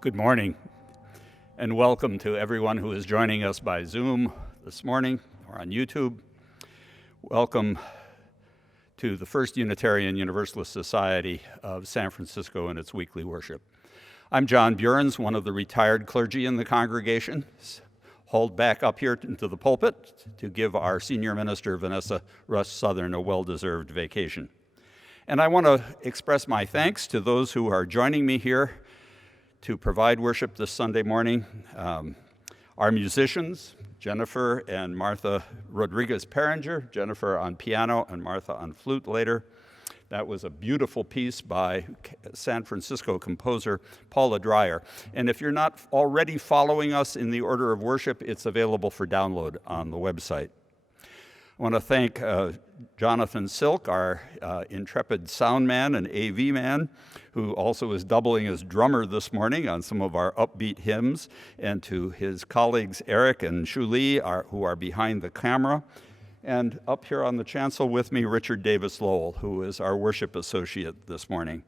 Good morning, and welcome to everyone who is joining us by Zoom this morning or on YouTube. Welcome to the First Unitarian Universalist Society of San Francisco and its weekly worship. I'm Jon Buehrens, one of the retired clergy in the congregation, hauled back up here into the pulpit to give our senior minister, Vanessa Rush Southern, a well-deserved vacation. And I want to express my thanks to those who are joining me here to provide worship this Sunday morning. Our musicians, Jennifer and Martha Rodriguez Peringer, Jennifer on piano and Martha on flute later. That was a beautiful piece by San Francisco composer Paula Dreyer. And if you're not already following us in the order of worship, it's available for download on the website. I want to thank Jon Silk, our intrepid sound man and AV man, who also is doubling as drummer this morning on some of our upbeat hymns, and to his colleagues Eric and Shuli, who are behind the camera. And up here on the chancel with me, Richard Davis-Lowell, who is our worship associate this morning.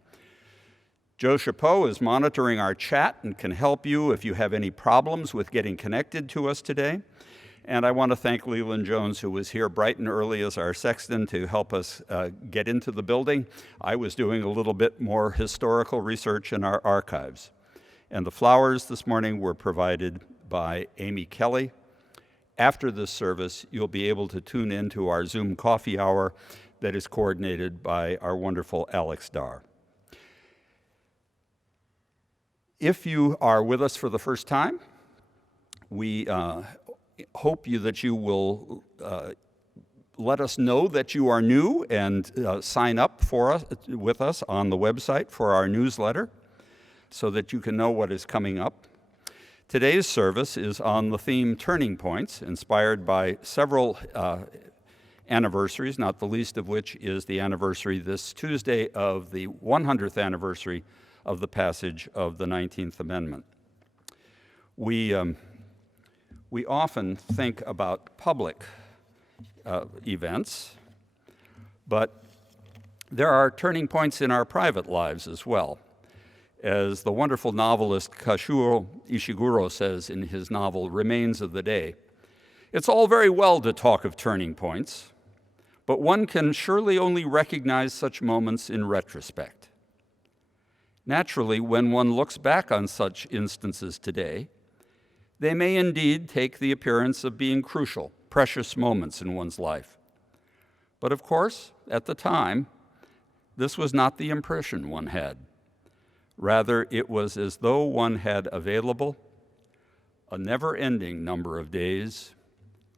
Joe Chapeau is monitoring our chat and can help you if you have any problems with getting connected to us today. And I want to thank Leland Jones, who was here bright and early as our sexton to help us get into the building. I was doing a little bit more historical research in our archives. And the flowers this morning were provided by Amy Kelly. After this service, you'll be able to tune in to our Zoom coffee hour that is coordinated by our wonderful Alex Dar. If you are with us for the first time, we hope that you will let us know that you are new and sign up with us on the website for our newsletter so that you can know what is coming up. Today's service is on the theme Turning Points, inspired by several anniversaries, not the least of which is the anniversary this Tuesday of the 100th anniversary of the passage of the 19th Amendment. We often think about public events, but there are turning points in our private lives as well. As the wonderful novelist Kazuo Ishiguro says in his novel Remains of the Day, it's all very well to talk of turning points, but one can surely only recognize such moments in retrospect. Naturally, when one looks back on such instances today, they may indeed take the appearance of being crucial, precious moments in one's life. But of course, at the time, this was not the impression one had. Rather, it was as though one had available a never-ending number of days,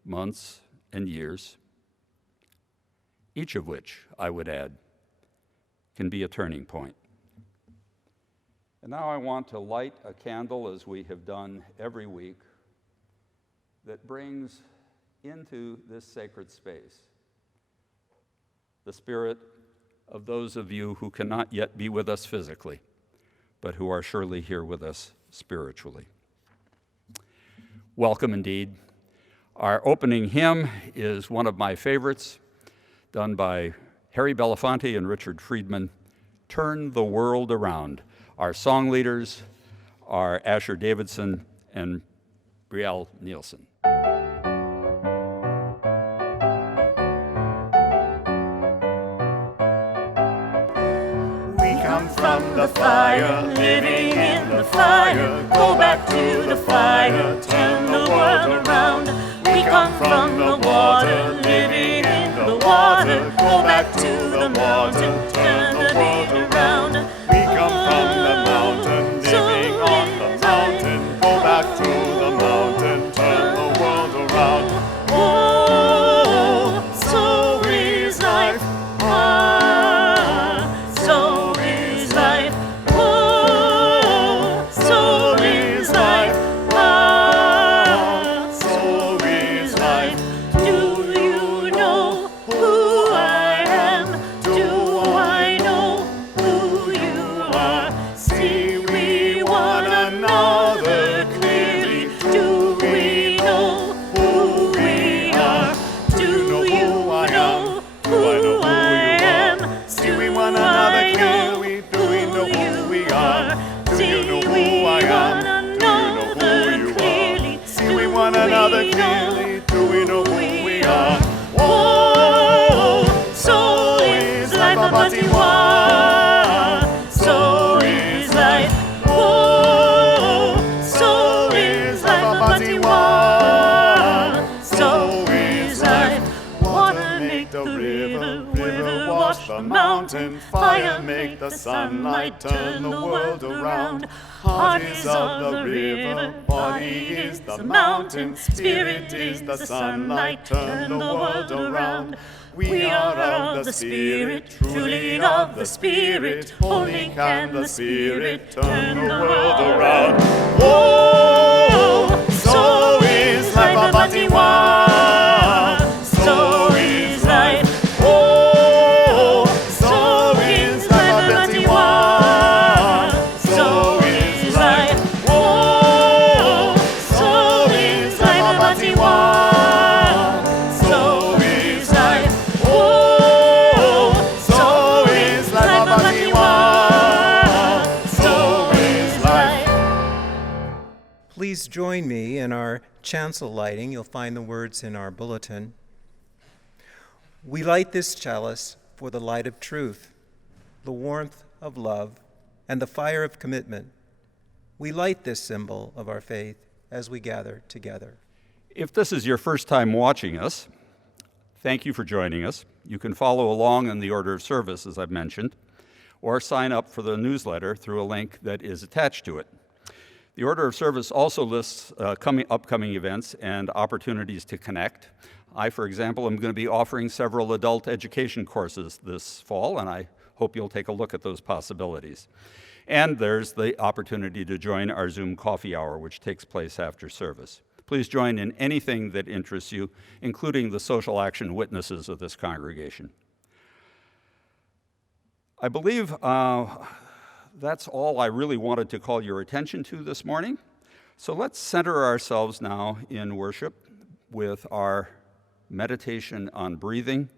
months, and years, each of which, I would add, can be a turning point. And now I want to light a candle, as we have done every week, that brings into this sacred space the spirit of those of you who cannot yet be with us physically, but who are surely here with us spiritually. Welcome indeed. Our opening hymn is one of my favorites, done by Harry Belafonte and Richard Friedman, Turn the World Around. Our song leaders are Asher Davidson and Brielle Neilson. We come from the fire, living in the fire, go back to the fire, turn the world around. We come from the water, living in the water, go back to the mountain, turn the world around. We come from the mountain, living on the mountain, go back to the mountain, turn the world around. Oh, so is life. So is life. Oh, so is life. So is life. Do you know who I am? Do I know make the sunlight turn the world around. Heart is of the river, body is the mountain, spirit is the sunlight, turn the world around. We are of the Spirit, truly of the Spirit, only can the Spirit turn the world around. Oh, so is life a batiwa, so is life. Oh, so is life a batiwa, so is life. Oh, so is life a batiwa. Please join me in our chancel lighting. You'll find the words in our bulletin. We light this chalice for the light of truth, the warmth of love, and the fire of commitment. We light this symbol of our faith as we gather together. If this is your first time watching us, thank you for joining us. You can follow along in the order of service, as I've mentioned, or sign up for the newsletter through a link that is attached to it. The order of service also lists upcoming events and opportunities to connect. I, for example, am going to be offering several adult education courses this fall, and I hope you'll take a look at those possibilities. And there's the opportunity to join our Zoom coffee hour, which takes place after service. Please join in anything that interests you, including the social action witnesses of this congregation. I believe that's all I really wanted to call your attention to this morning. So let's center ourselves now in worship with our meditation on breathing.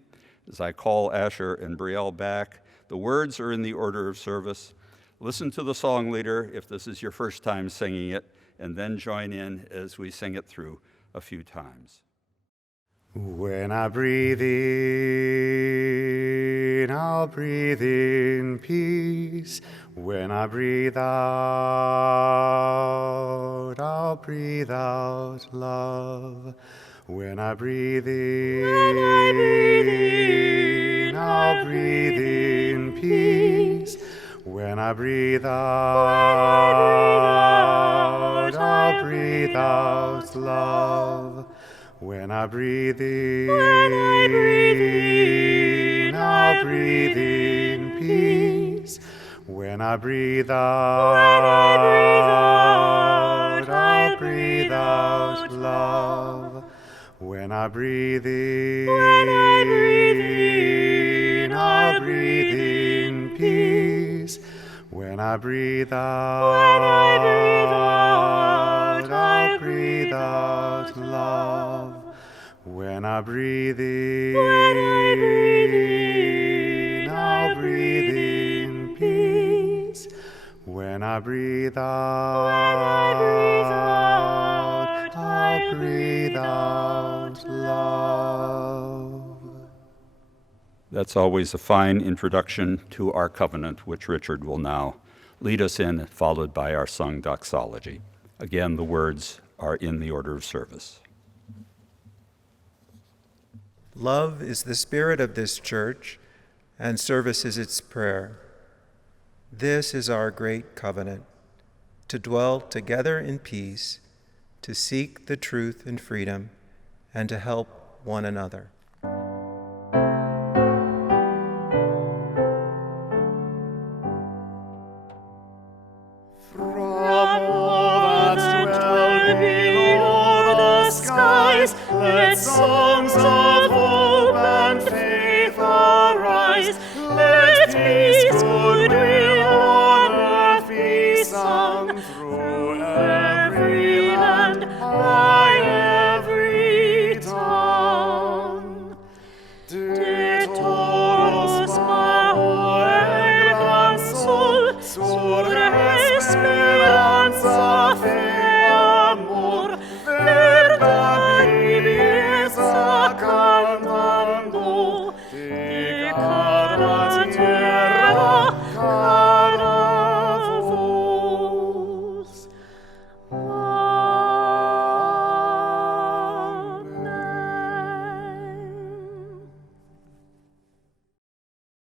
As I call Asher and Brielle back, the words are in the order of service. Listen to the song leader if this is your first time singing it, and then join in as we sing it through a few times. When I breathe in, I'll breathe in peace. When I breathe out, I'll breathe out love. When I breathe in, I'll breathe in peace. When I breathe out, I'll breathe out love. When I breathe in, I'll breathe in peace. When I breathe out, I'll breathe out love. When I breathe in, I'll breathe in peace. When I breathe out, I'll breathe out love. When I breathe in, I'll breathe in peace. When I breathe out, I'll breathe out love. That's always a fine introduction to our covenant, which Richard will now lead us in, followed by our sung doxology. Again, the words are in the order of service. Love is the spirit of this church, and service is its prayer. This is our great covenant, to dwell together in peace, to seek the truth and freedom, and to help one another.